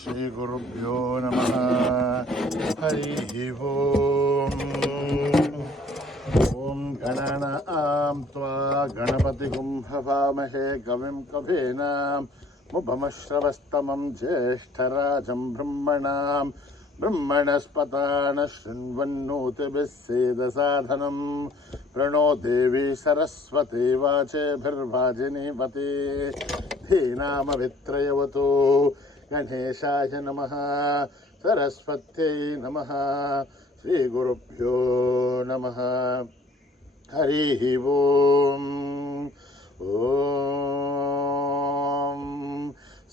श्रीगुरुभ्यो नमः। हरिः ओम्। ॐ गणानां त्वा गणपतिगुं हवामहे कविं कवीनाम् मुपमश्रवस्तमं ज्येष्ठराजं ब्रह्मणां ब्रह्मणस्पतान शृण्वन्नोतिभिः सेदसाधनं प्रणो देवी सरस्वती वाचेभिर्वाजिनीवती धीनामवित्रयवतु गणेशाय नमः सरस्वत्यै नमः श्रीगुरुभ्यो नमः। हरिः ओम्। ॐ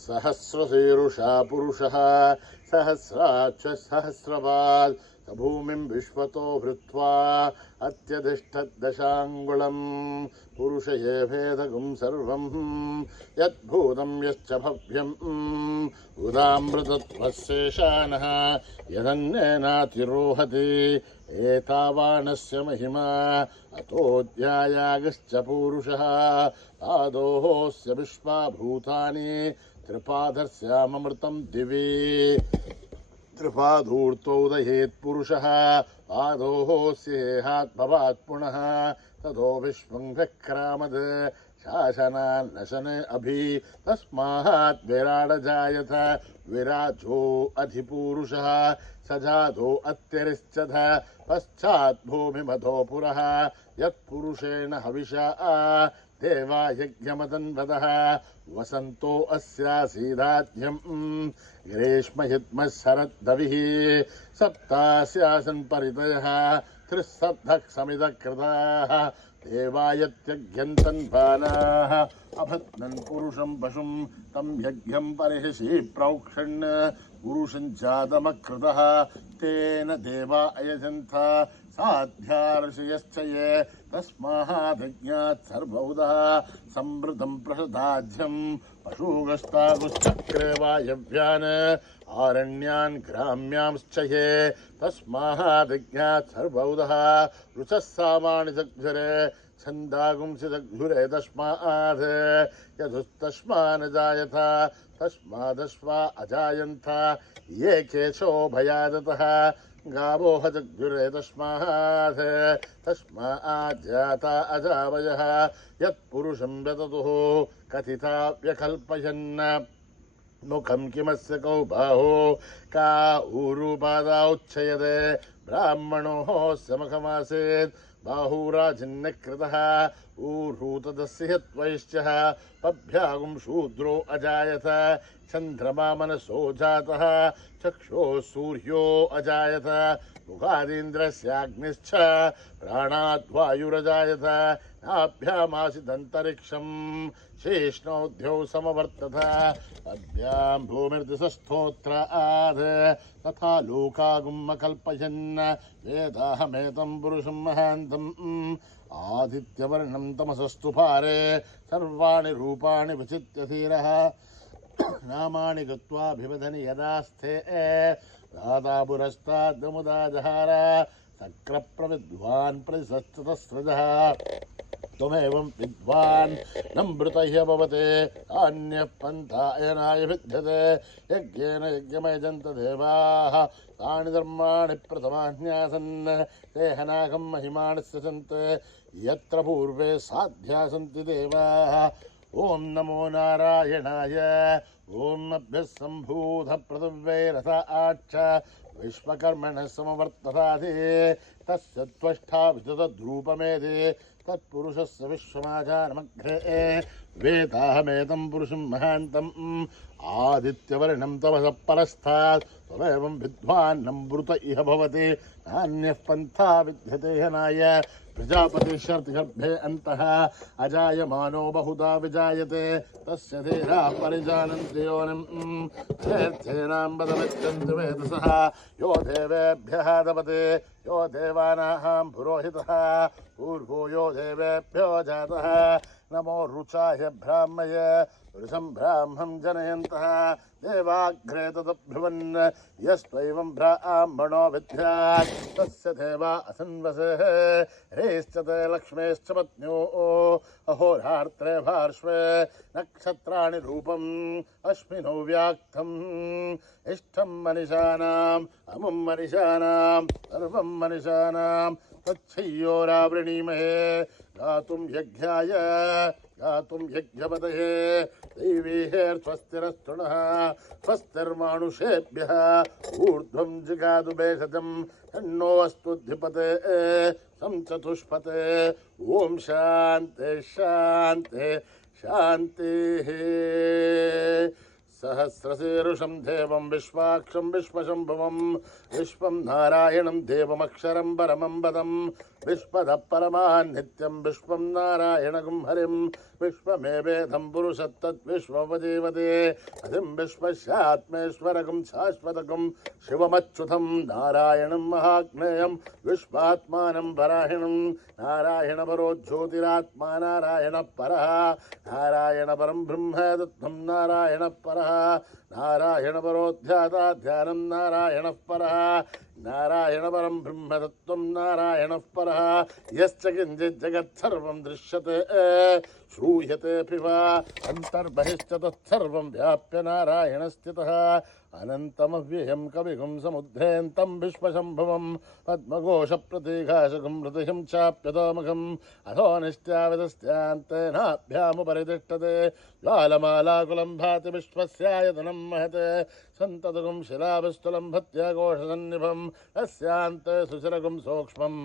सहस्रशीर्षा पुरुषः सहस्राक्ष सहस्रपाद स भूमिं विश्वतो भृत्वा अत्यधिष्ठद्दशाङ्गुलं पुरुषये भेदगुं सर्वं यद्भूतं यश्च भव्यम् उदामृतत्वशेषानः यदन्नेनातिरोहति एतावानस्य महिमा अतोऽध्यायागश्च पूरुषः पादोऽस्य विश्वाभूतानि त्रिपादस्यामृतं दिवि त्रिपादूर्तोदयेत् पुरुषः पादोऽस्येहात् भवात् पुनः ततो विश्वं व्यक्रामद् शासनान्नशने अभि तस्मात् विराडजायत विराजो अधिपूरुषः सजातो अत्यरिश्चथ पश्चात् भूमिमधो पुरः यत्पुरुषेण हविषा देवा यज्ञमदन्वदः वसन्तो अस्यासीदाद्यं ग्रीष्महित्मः शरद्दविः सप्तास्यासन् परितयः त्रिसप्तः समिदकृताः देवायत्यज्ञन्तन् बालाः अभत्नन् पुरुषं पशुं तं यज्ञं परिहसि प्रोक्षन् पुरुषं जातमकृतः तेन देवा अयजन्त साध्या ऋषयश्च ये तस्मादज्ञात् सर्वौदः संवृतं प्रसदाज्यं पशुगस्तागुश्चक्रे वायव्यान् आरण्यान् ग्राम्यांश्च ये तस्मादज्ञात् सर्वौदः ऋचः सामानि सग्धरे छन्दागुंसि सग्धुरे तस्मात् यदुस्तस्मान् जायथ तस्मादश्वा अजायन्त ये केशो भयादतः गावो हजग्धुरे तस्मात् तस्माज्जाता अजावयः यत्पुरुषं व्यततुः कथिता व्यकल्पयन् मुखं किमस्य कौ बाहो का ऊरुपादाउच्छयते ब्राह्मणोऽस्य मुखमासीत् बाहुराजिन्यकृतः ऊरूतदस्य त्वैश्चः पभ्यागुं शूद्रो अजायत चन्द्रमा मनसो जातः चक्षुः सूर्यो अजायत मुखादीन्द्रस्याग्निश्च प्राणाद्वायुरजायत नाभ्यामासिदन्तरिक्षं शेष्णोऽद्यौ समवर्तत पद्भ्यां भूमिर्दिशस्तोत्राद् तथा लोकागुम् अकल्पयन् वेदाहमेतं पुरुषं महान्तम् आदित्यवर्णं तमसस्तु पारे सर्वाणि रूपाणि विचित्य धीरः नामानि गत्वाभिवदनि यदास्थे दाता पुरस्ताद्मुदा जहार शक्रप्रविद्वान् प्रतिशस्ततस्रजः त्वमेवं विद्वान् नमृतह्य भवते अन्यः पन्थायनाय विद्यते यज्ञेन यज्ञमयजन्त देवाः तानि धर्माणि प्रथमान्यासन् ते हनाकं महिमानि सन्ते यत्र पूर्वे साध्या सन्ति देवाः ॐ नमो नारायणाय ॐ अभ्यः सम्भूत पृथिव्यै रथ आच्च विश्वकर्मणः समवर्ततादि तस्य त्वष्टा विदधद्रूपमेधि तत्पुरुषस्य विश्वमाचारमग्रे वेदाहमेतं पुरुषं महान्तम् आदित्यवर्णं तमसः परस्तात् त्वमेवं विद्वान् नमृत इह भवति नान्यः पन्था विद्यते हनाय प्रजापतिशर्तगर्भे अन्तः अजायमानो बहुधा विजायते तस्य धीराः परिजानन्ति योनिं चेर्थेनां वदमित्यन्ति वेदसः यो देवेभ्यः दपते यो देवानां पुरोहितः पूर्वो यो देवेभ्यो जातः नमो रुचाय ब्राह्मय वृषं ब्राह्मं जनयन्तः देवाग्रे तदभ्रुवन् यस्त्वैवं ब्राह्मणो विद्यात् तस्य देवा असन्वसेः ह्रीश्च ते लक्ष्मीश्च पत्न्योः अहोरात्रे पार्श्वे नक्षत्राणि रूपम् अश्विनौ व्याक्तम् इष्टं मनिषाणाम् अमुं मनिषाणां सर्वं मनिषाणां तच्छय्योरावृणीमहे गातुं यज्ञाय गातुं यज्ञपतये दैवीहेर्स्वस्तिरस्तुणः स्वस्तिर्मानुषेभ्यः ऊर्ध्वं जिगातु भेषजं तन्नो अस्तुधिपते संचतुष्पते ॐ शान्ति शान्ति शान्तिः सहस्रशीर्षं देवं विश्वाक्षं विश्वशम्भुवं विश्वं नारायणं देवमक्षरं परमं पदं विश्वतः परमान् नित्यं विश्वं नारायणगुं हरिं विश्वमेवेदं पुरुषत्तद्विश्वपजीवते अधिं विश्वस्यात्मेश्वरगुं शाश्वतगुं शिवमच्युतं नारायणं महाज्ञेयं विश्वात्मानं परायणं नारायणपरो ज्योतिरात्मा नारायणः परः नारायणपरं ब्रह्म तत्त्वं नारायणः परः नारायणपरो ध्याता ध्यानं नारायणः परः नारायणपरं ब्रह्मतत्त्वं नारायणः परः यश्च किञ्चित् जगत्सर्वं दृश्यते श्रूयतेऽपि वा अन्तर्बहिश्च तत्सर्वं व्याप्य नारायणस्थितः अनन्तमव्ययं कविगुं समुद्धेन्तं विश्वशम्भुवं पद्मघोषप्रतीकाशकं हृदयं चाप्यतोमुखम् अधो निश्चावितस्त्यान्तेनाभ्यामुपरितिष्ठते ज्वालमालाकुलं भाति विश्वस्यायतनं महते सन्ततुकं शिलाविस्तुलं भत्याघोषसन्निभम् अस्यान्ते सुशिरगुं सूक्ष्मं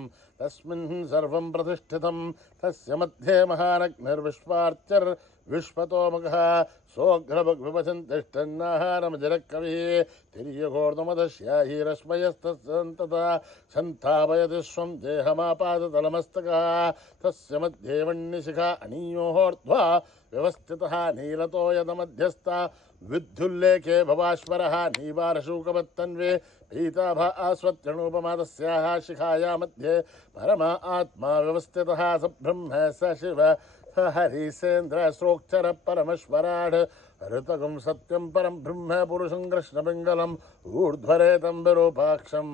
तस्मिन् सर्वं प्रतिष्ठितं तस्य मध्ये महानग्निर्विश्वार्चर्विश्वतोमुखः सोऽग्रभग्विपचन्तिष्ठन्नाहारमजरकविः तिर्यघोर्दमदस्याहीरश्मयस्तन्तता सन्तापयति स्वं देहमापादतलमस्तकः तस्य मध्ये वह्निशिखा अनीयोर्ध्वा व्यवस्थितः नीलतो यदमध्यस्था विद्युल्लेखे भवाश्वरः नीवारशूकवत्तन्वे पीताभा आस्वत्यणूपमा तस्याः शिखाया मध्ये परमा आत्मा व्यवस्थितः स ब्रह्म स शिव हरिसेन्द्र श्रोक्षर परमेश्वराढ ऋतकं सत्यं परं ब्रह्म पुरुषं कृष्णपिङ्गलम् ऊर्ध्वरेतं विरूपाक्षं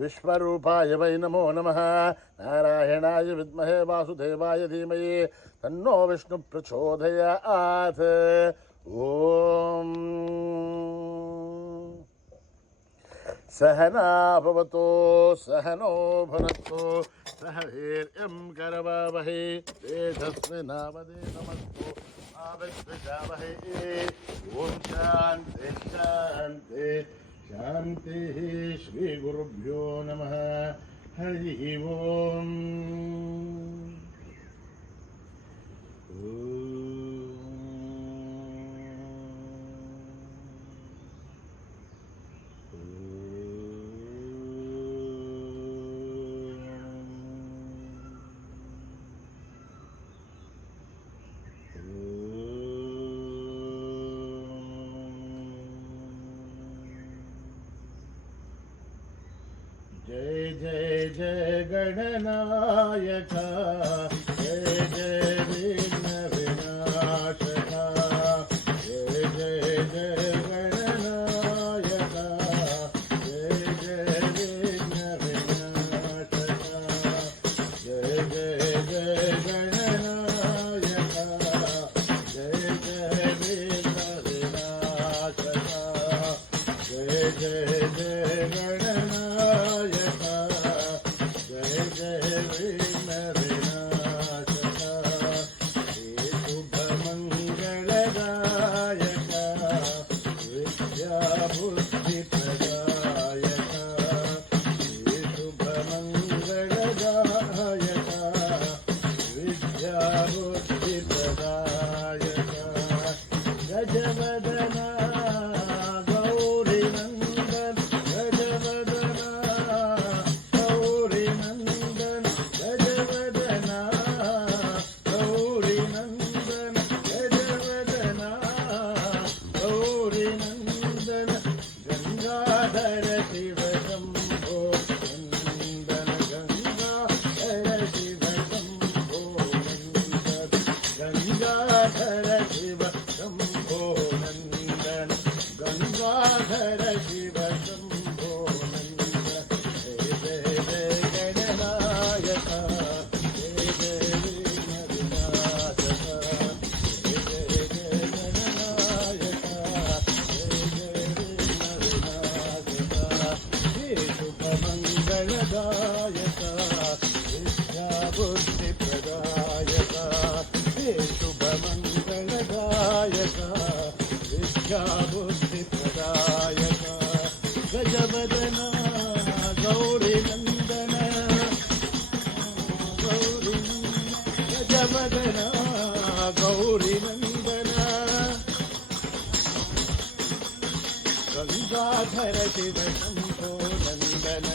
विश्वरूपाय वै नमो नमः नारायणाय विद्महे वासुदेवाय धीमहि तन्नो विष्णु प्रचोदयात् ॐ सहना भवतु सहनो भुनक्तु सह वीर्यं करवावहै तेजस्विनावधीतमस्तु मा विद्विषावहै ॐ शान्ति शान्ति शान्तिः श्रीगुरुभ्यो नमः हरिः ओम् जय जय जय गणनायका जय जय विघ्न विनाशका जय जय जय गणनायका जय जय विघ्न विनाशका जय जय जय गणनायका जय जय विघ्न विनाशका जय जय जय गंगाधर शिव शंभो नंदन गंगाधर शिव शंभो नंद जय जय जय गणनायक जय जय विघ्नविनाशक जय जय जय गणनायक जय जय विघ्नविनाशक हे शुभमङ्गलदायक विद्याबुद्धिप्रदायक हे शुभमङ्गलदायक विद्याबुद्धिप्रदायक गजवदन गौरीनन्दन गजवदन गौरीनन्दन गंगाधर शिव शंभो नन्दन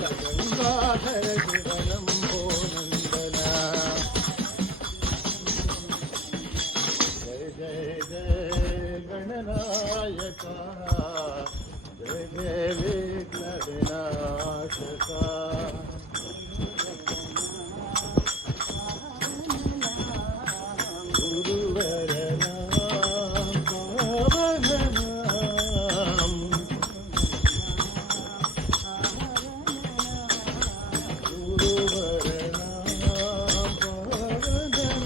गंगाधर शिव शंभो नन्दन जय जय जय गणनायक जय जय विघ्नविनाशक गुरुवरनाम पावननाम गुरुवरनाम पावननाम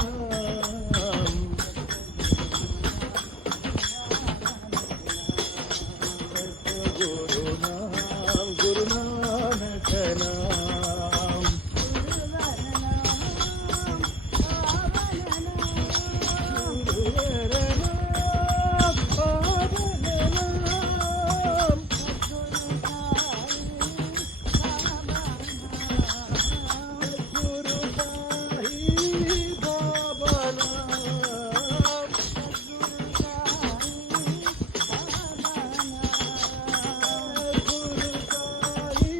गुरुनाम गुरुनानक नाम गुरुवरनाम पावननाम गुरु साई बाबा नाम गुरु साई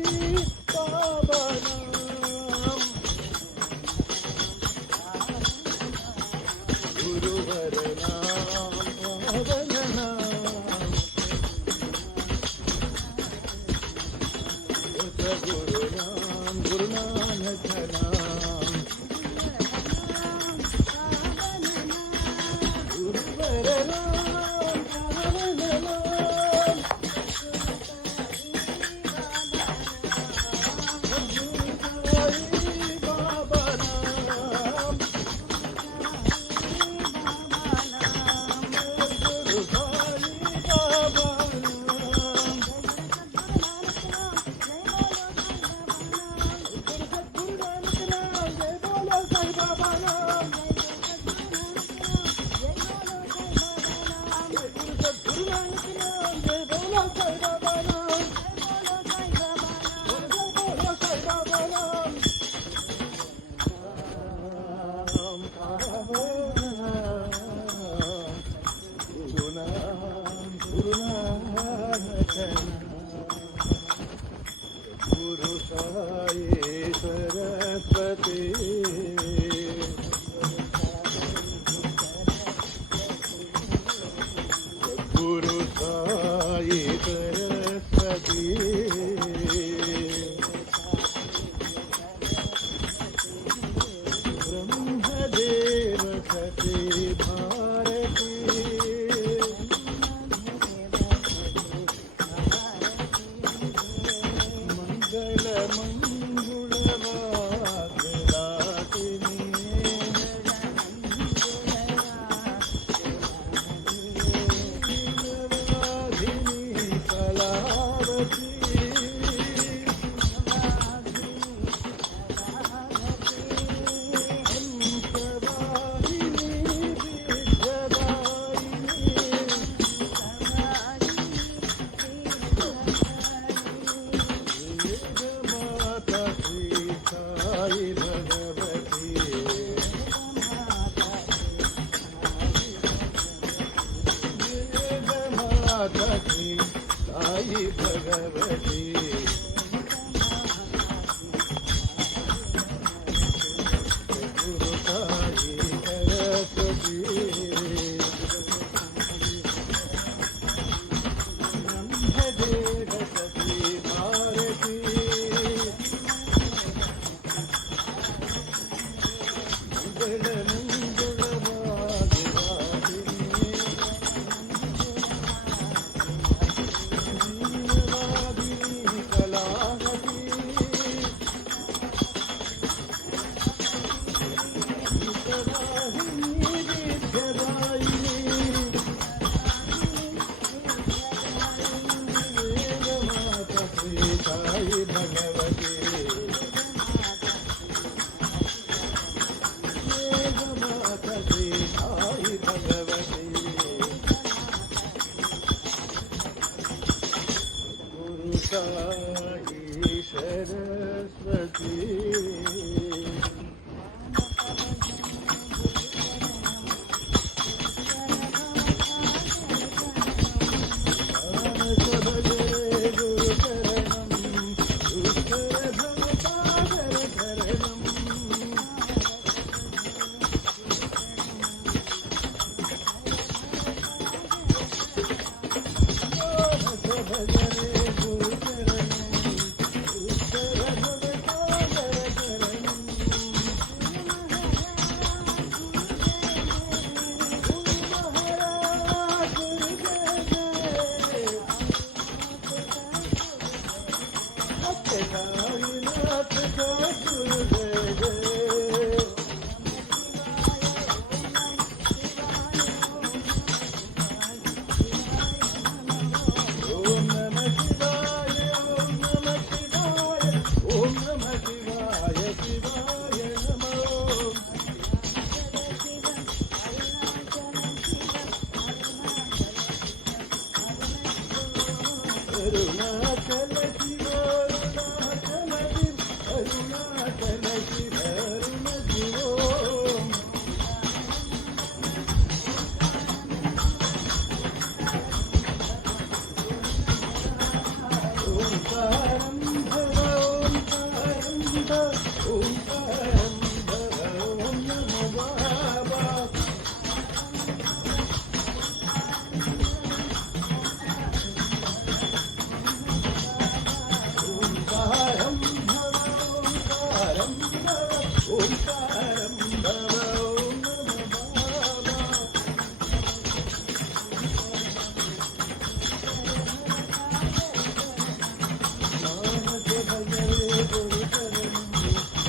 बाबा नाम गुरुवरनाम पावननाम गुरुनाम गुरुनानक नाम गुरुवरनाम पावननाम गुरु साई बाबा नाम गुरु साई बाबा नाम गुरु नानक नाम जय बोलो साई बाबा नाम गुरु सद्गुरु नानक नाम जय बोलो साई बाबा नाम जय बोलो साई बाबा नाम नाम पावननाम गुरुनाम गुरुनानक नाम गुरु साई सरस्वती गुरु साई सरस्वती ब्रह्मदेव सती भारती मंगल मंगुलवादिनी कलावती साई भगवती गुरु साई सरस्वती ब्रह्मदेव सती भारती मंगल मंगलवादिनी अरुणाचल शिव अरुणाचल शिव अरुणाचल शिव अरुण शिव ओंकारं भव ओंकारं भव ओंकारं भव ओम नमो बाबा ओंकारं भव ओंकारं भव ओंकारं भव ओम नमो बाबा नामते भजरे गुरु शरणं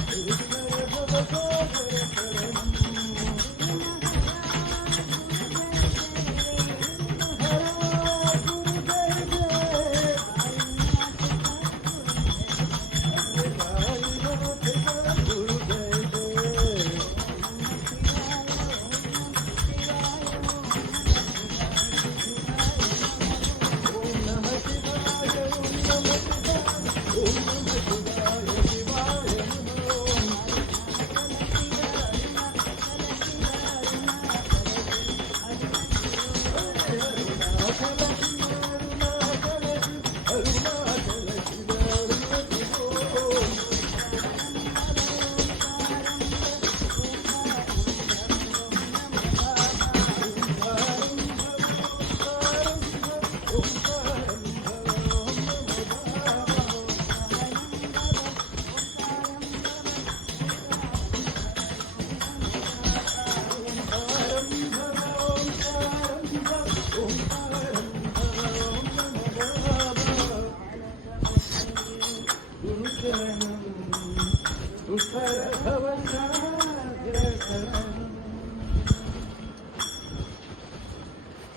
गुरुवर भव सागर शरणं हरा गुरु जय जय गुरु जय जय ओम नमः शिवाय ओम नमः शिवाय ओम नमः शिवाय शिवाय नमः अरुणाचल शिव अरुणाचल शिव अरुणाचल शिव अरुण शिव ओंकारं भव ओंकारं भव ओंकारं भव ओंकारं भव ओंकारं भव ओम नमो बाबा गुरु शरणं तुषार भव सागर शरणं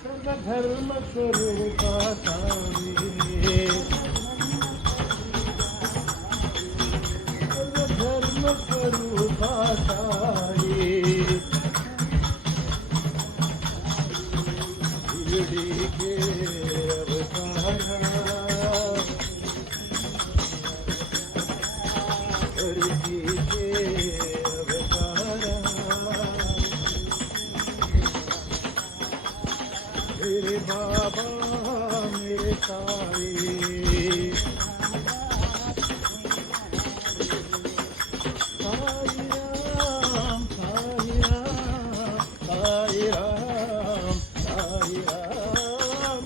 सर्वधर्म स्वरूपा साई सर्वधर्म स्वरूपा साई शिरडी के अवतारा धरती के अवतारा मेरे बाबा मेरे साईं साई राम साई राम साई राम साई राम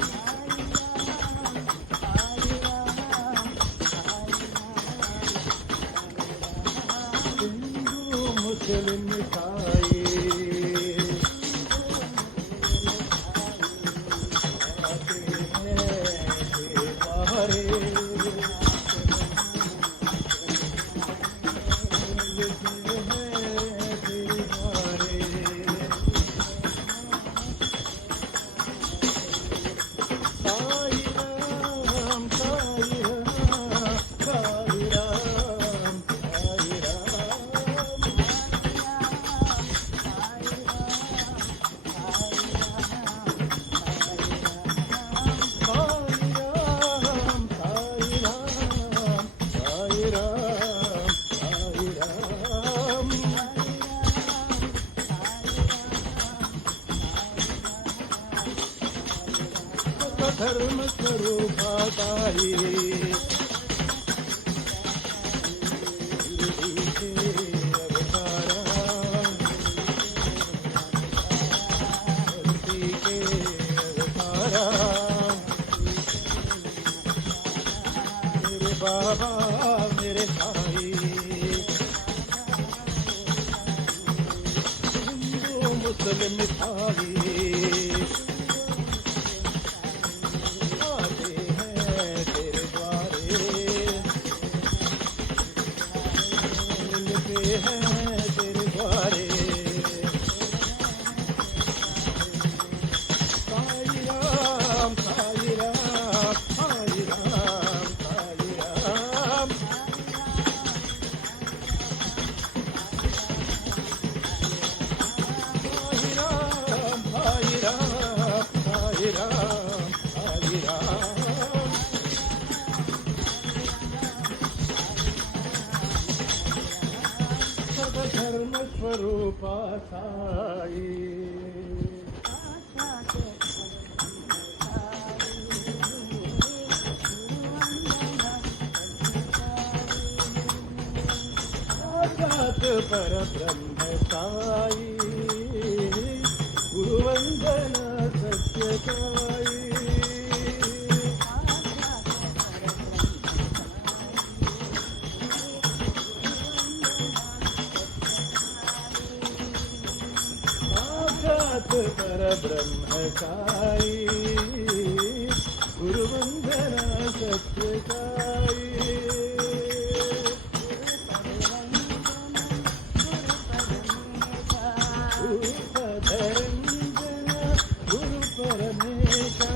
हिंदू मुस्लिम ईसाई आते हैं हमारे लिखते हैं दीवारे साई राम साई राम साई राम साई राम साई राम साई राम साई राम साई राम धर्म स्वरूपा साई शिरडी के अवतारा धरती के अवतारा मेरे बाबा मेरे साई हिंदू मुस्लिम ईसाई आते हैं तेरे द्वारे मिलते हैं तेरे द्वारे साई राम साई राम साई राम साई राम साई राम साई राम रूपा साई. साक्षात परब्रह्म साई गुरुवंदना सत्य साई. साक्षात परब्रह्म साई गुरुवंदना सत्य साई. गुरु परमेशा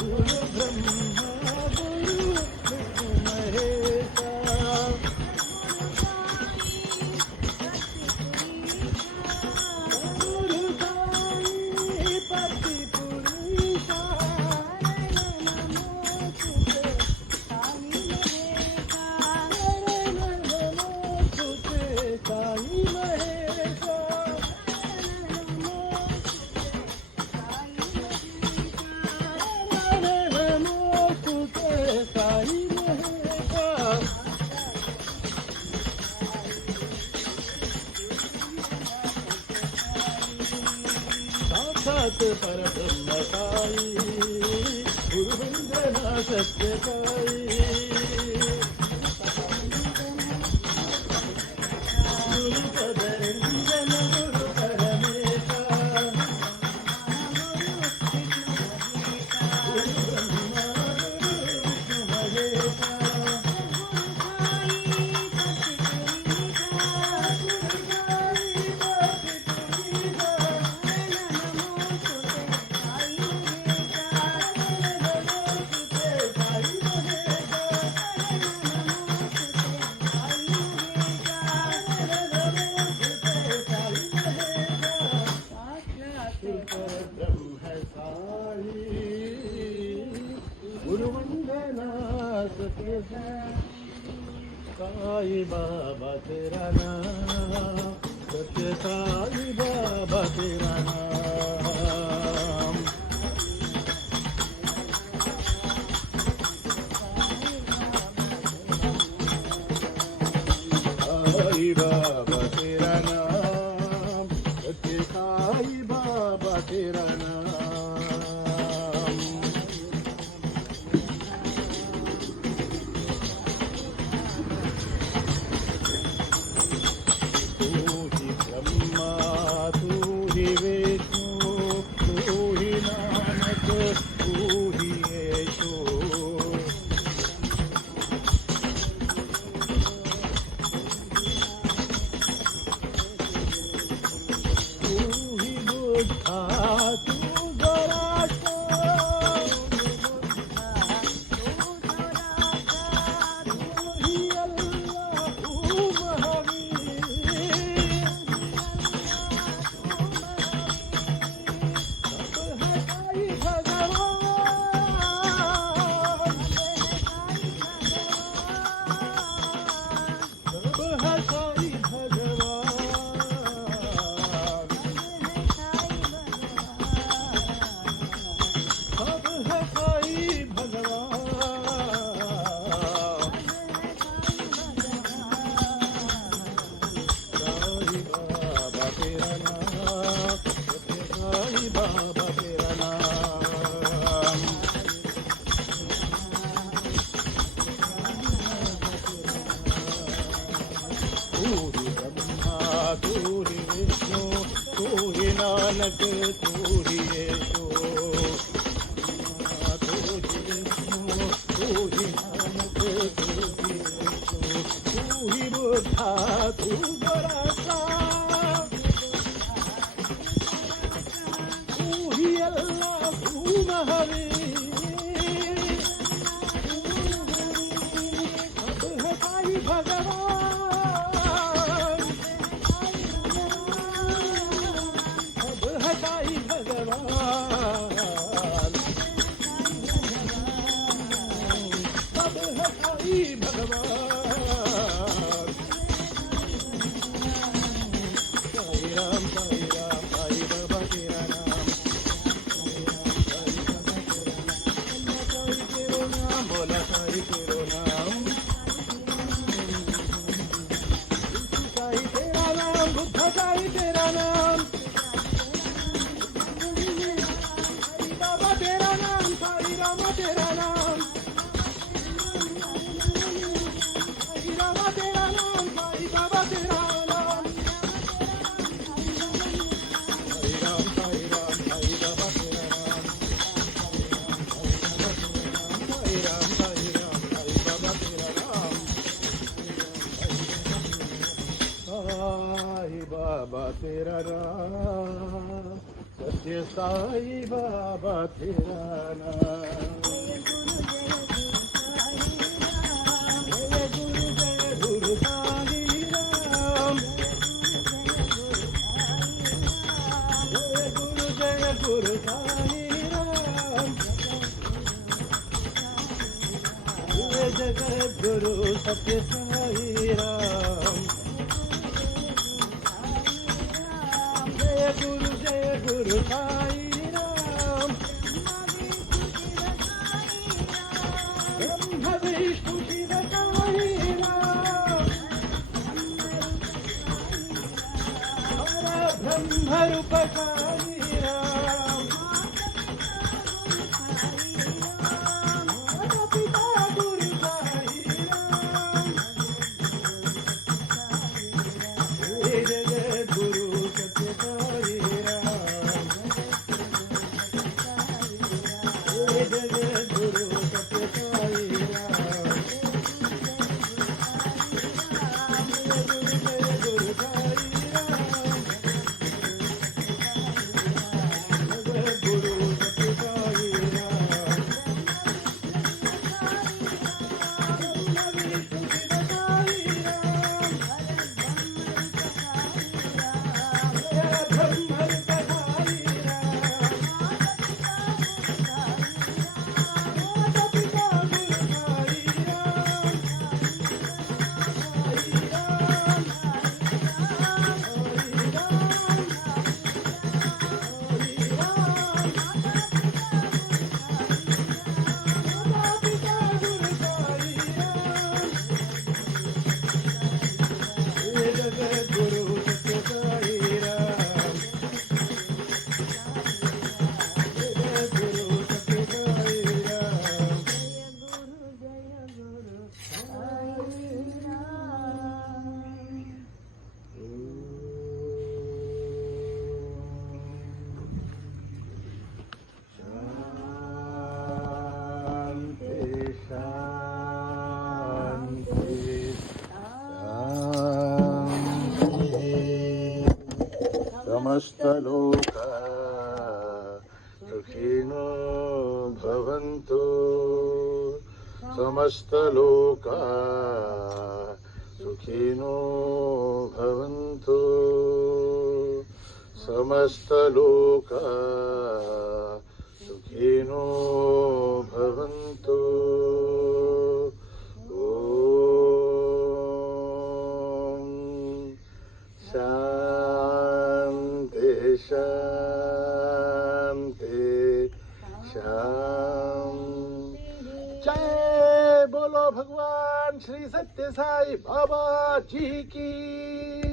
गुरु ब्रह्मा गुरु विष्णु महेशा. गुरु साई पति पुरुषा. साई महेशा नमो तुते साई महेशा. साक्षात परब्रह्म साई गुरुवंदना सत्य साई. गुरु पदरंजन गुरु परमेशा गुरु ब्रह्मा गुरु विष्णु महेशा. ब्रह्म साई गुरुवंदना सत्य साई बाबा तेरा नाम. सत्य साई बाबा तेरा नाम. साई बाबा तेरा नाम. सत्य साई बाबा तेरा नाम. तू ही ब्रह्मा तू ही विष्णु तू ही नानक तू ही येशू. तू ही बुद्धा तू गराटा. तू ही अल्लाह तू महावीर. सब है साई भगवान. सब है साई भगवान. सब है साई भगवान. साई बाबा तेरा नाम. सत्य साई बाबा तेरा नाम. तू ही ब्रह्मा तू ही विष्णु तू ही नानक तू ही येशू. तू ही विष्णु तू ही नानक तू ही येशू. तू ही बुद्धा तू गराटा. तू ही अल्लाह तू महावीर. सब है साई भगवान. सब है साई भगवान. सब है साई भगवान. राम साई बाबा तेरा नाम बोला साई तेरो नाम साई तेरा नाम बुद्ध साई तेरा नाम साई बाबा तेरा नाम साई राम तेरा नाम साई राम तेरा नाम साई बाबा तेरा नाम साई राम साई बाबा तेरा नाम साई राम साई बाबा तेरा नाम साई बाबा तेरा नाम सत्य साई बाबा तेरा नाम जय गुरु साई राम जय गुरु साई राम जय जगद्गुरु सत्य साई राम जय गुरु साई राम ब्रह्म विष्णु शिव साई राम ब्रह्म रूप साई राम पिता गुरु साई राम जय जगद्गुरु सत्य साई राम जय जगद्गुरु सत्य साई राम जय गुरु साई राम जगद्गुरु सत्य साई राम ब्रह्म विष्णु शिव साई राम जय ब्रह्म रूप साई राम माता पिता गुरु साई राम साई राम साई राम साई राम माता पिता गुरु साई राम जय जगद्गुरु सत्य साई राम जय जगद्गुरु सत्य साई राम शांति शांति समस्तलोका सुखिनो भवन्तु समस्तलोका सुखिनो भवन्तु समस्तलोका सुखिनो भवन्तु ॐ शान्ति शान्ति शान्ति जय बोलो भगवान श्री सत्य साई बाबा जी की